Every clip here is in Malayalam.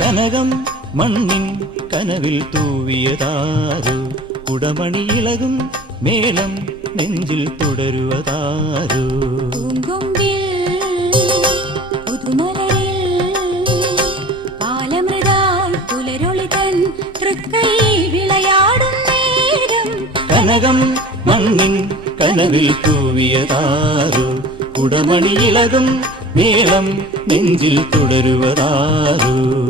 കനകം മണ്ണിൻ കനവിൽ തൂവിയതാരു? കുടമണി ഇളകും മേളം നെഞ്ചിൽ തുടരുവതാരു? കനകം മണ്ണിൻ കനവിൽ തൂവിയതാരു? കുടമണി ഇളകും മേളം നെഞ്ചിൽ തുടരുവതാരു?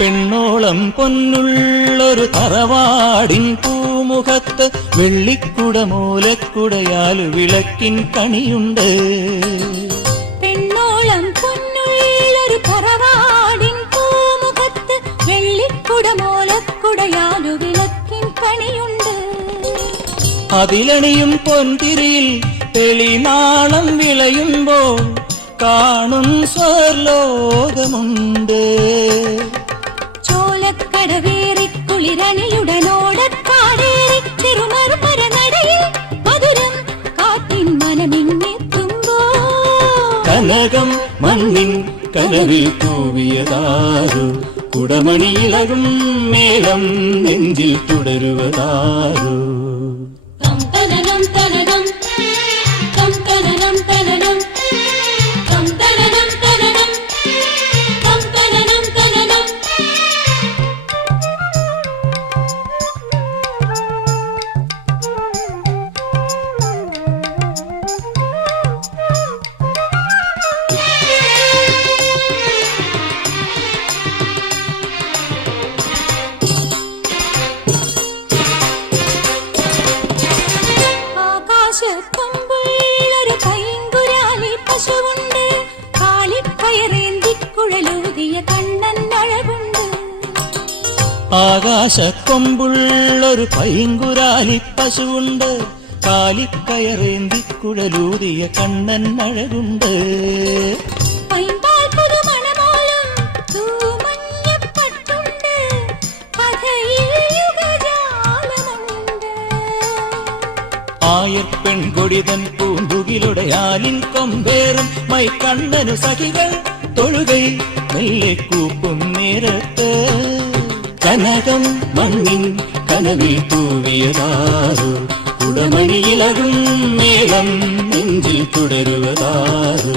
പെണ്ണോളം പൊന്നുള്ളൊരു തറവാടിൻ പൂമുഖത്ത് വെള്ളിക്കുട മൂലക്കുടയാലു വിളക്കിൻ കണിയുണ്ട്. പെണ്ണോളം പൊന്നുള്ളൊരു തറവാടിൻ പൂമുഖത്ത് വെള്ളിക്കുടമോലക്കുടയാലു വിളക്കിൻ കണിയുണ്ട്. അതിലണിയും പൊന്തിരിയിൽ തെളിനാളം വിളയുമ്പോൾ കാണും സ്വർലോകമുണ്ട്. ചോലക്കടവേറി കുളിരണിയുടനോടക്കാടേറി ചെറുമറുമര നടയിൽ മധുരം കാറ്റിൻ മനമിങ്ങെത്തുമ്പോ കനകം മണ്ണിൻ കനവിൽ തൂവിയതാരു കുടമണിയിളകും മേളം നെഞ്ചിൽ തുടരുവതാരു തനനം പൈങ്കുരാലി പശുവുണ്ട് കാലിക്കയറേന്തി കുഴലൂതിയ കണ്ണൻ അഴകുണ്ട് ആകാശക്കൊമ്പുള്ളൊരു പൈങ്കുരാലി പശുവുണ്ട്. കാലിക്കയറേന്തി കുഴലൂതിയ കണ്ണൻ അഴകുണ്ട് ആയർ പെൺകൊടിതൻ പൂന്തുകിലുടയാലിൻ കൊമ്പേറും മൈ കണ്ണനു സഖികൾ തൊഴുകൈ മെല്ലെ കൂപ്പും നേരത്ത്. കനകം മണ്ണിൻ കനവിൽ തൂവിയതാറു കുടമണിയിലകും മേളം നെഞ്ചിൽ തുടരുവതാരു